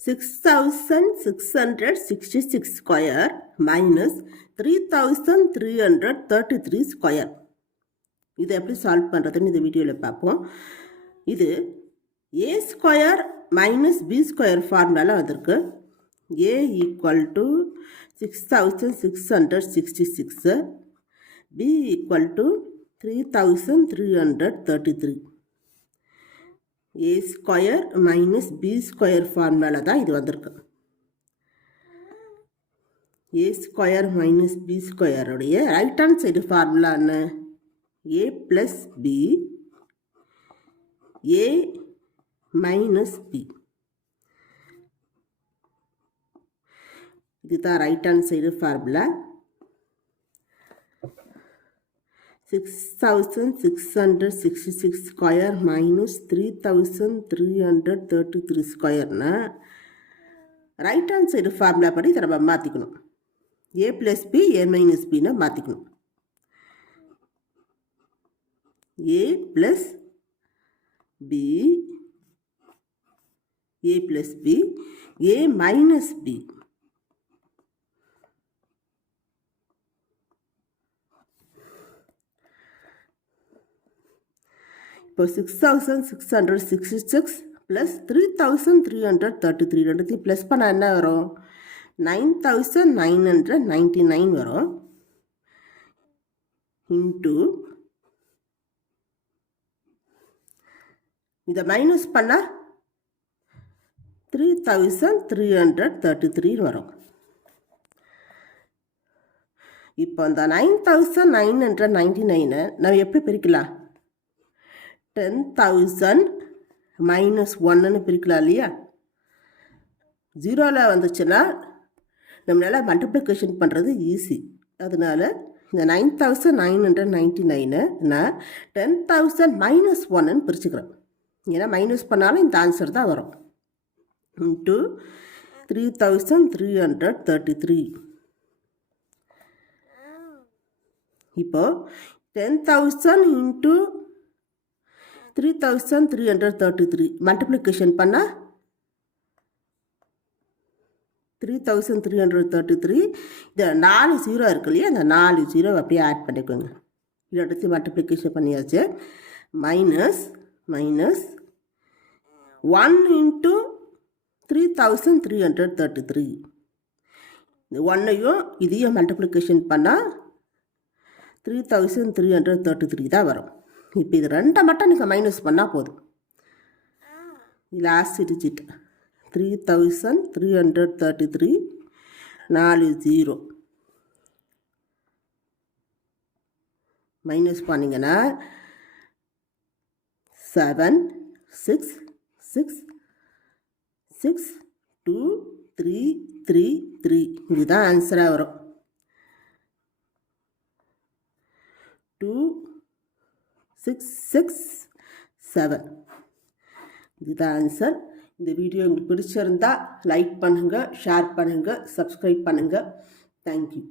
6666 square minus 3333 square. இது எப்படி solve பண்ணுறதுன்னு இந்த வீடியோவில் பார்ப்போம். இது a square minus b square ஃபார்முலாவில் வந்திருக்கு. a equal to 6666, b equal to 3333. a square minus b square ஃபார்முலாவில் தான் இது வந்திருக்கு. a ஸ்கொயர் மைனஸ் b ஸ்கொயருடைய ரைட் ஹேண்ட் சைடு ஃபார்முலா என்ன? a plus b, a minus b. இதுதான் right hand side formula. 6666 square minus 3333 ஸ்கொயர்னா right hand side formula படி இதை நம்ம மாற்றிக்கணும். a plus b, a minus bன்னு மாற்றிக்கணும். a plus b, a plus b, a minus b. இப்போ 6666 plus 3333 ரெண்டுத்தையும் plus பண்ணால் என்ன வரும்? 9999 வரும். இன்ட்டு இதை மைனஸ் பண்ணால் 3333 வரும். இப்போ அந்த 9999 நம்ம எப்படி பிரிக்கலாம்? 10,000 மைனஸ் 1ன்னு பிரிக்கலாம் இல்லையா? ஜீரோவில் வந்துச்சுன்னா நம்மளால் மல்டிப்ளிகேஷன் பண்ணுறது ஈஸி. அதனால் இந்த 9999 நான் 10,000 மைனஸ் 1ன்னு பிரிச்சுக்கிறேன். ஏன்னா மைனஸ் பண்ணாலும் இந்த ஆன்சர் தான் வரும். இன்ட்டு 3333. இப்போ 10,000 இன்ட்டு 3333 மல்டிப்ளிகேஷன் பண்ணால் 3333. இந்த 4 0 இருக்கு இல்லையா? அந்த 4 0 அப்படியே ஆட் பண்ணிக்கோங்க. இதை எடுத்து மல்டிப்ளிகேஷன் பண்ணியாச்சு. Minus 1 into 3333. இந்த 1ஐயும் இதையும் மல்டிப்ளிகேஷன் பண்ணால் 3333 தான் வரும். இப்போ இது ரெண்டை மட்டும் நீங்கள் மைனஸ் பண்ணால் போதும். லாஸ்ட் டிஜிட் 3333, 4 0 மைனஸ் பண்ணிங்கன்னா 7 6 6 6 2 3 3 3. இதுதான் ஆன்சராக வரும். 2 6 6 7. இதுதான் ஆன்சர். இந்த வீடியோ உங்களுக்கு பிடிச்சிருந்தா லைக் பண்ணுங்கள், ஷேர் பண்ணுங்கள், சப்ஸ்கிரைப் பண்ணுங்கள். தேங்க்யூ.